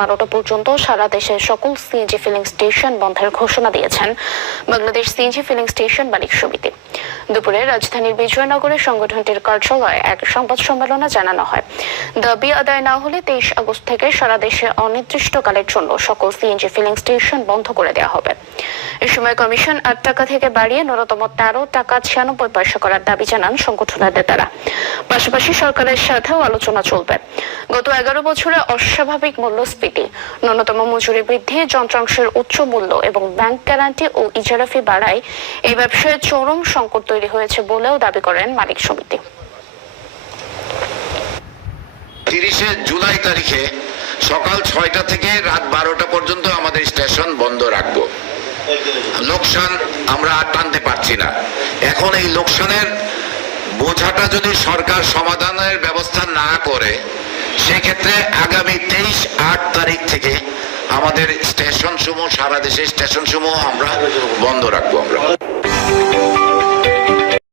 12টা পর্যন্ত সারা দেশের সকল সিএনজি ফিলিং স্টেশন বন্ধের ঘোষণা দিয়েছেন বাংলাদেশ সিএনজি ফিলিং স্টেশন মালিক সমিতি। দুপুরে রাজধানীর বিজয়নগরে সংগঠনটির কার্যালয়ে এক সংবাদ সম্মেলনে জানানো হয়, দাবি আদায় না হলে 23 আগস্ট থেকে সারা দেশে অনির্দিষ্টকালের জন্য সকল সিএনজি ফিলিং স্টেশন বন্ধ করে দেওয়া হবে। এ সময় কমিশন 8 টাকা থেকে বাড়িয়ে ন্যূনতম 13 টাকা 96 পয়সা করার দাবি জানান সংগঠনের নেতারা। পাশাপাশি সরকারের সাথেও আলোচনা চলবে। গত 11 বছরে অস্বাভাবিক মূল্যস্ফীতি, ন্যূনতম মজুরি বৃদ্ধি, যন্ত্রাংশের উচ্চ মূল্য এবং ব্যাংক গ্যারান্টি ও ইজারা ফি বাড়ায় এই ব্যবসায় চরম সংকট তৈরি হয়েছে বলেও দাবি করেন মালিক সমিতি। 30 জুলাই তারিখে সকাল 6টা থেকে রাত 12টা পর্যন্ত আমাদের স্টেশন বন্ধ রাখবো। লোকসান আমরা আর টানতে পারছি না। এখন এই লোকসানের বোঝাটা যদি সরকার সমাধানের ব্যবস্থা না করে, সেক্ষেত্রে আগামী 23-8 তারিখ থেকে আমাদের স্টেশন সমূহ, সারা দেশের স্টেশন সমূহ আমরা বন্ধ রাখবো। আমরা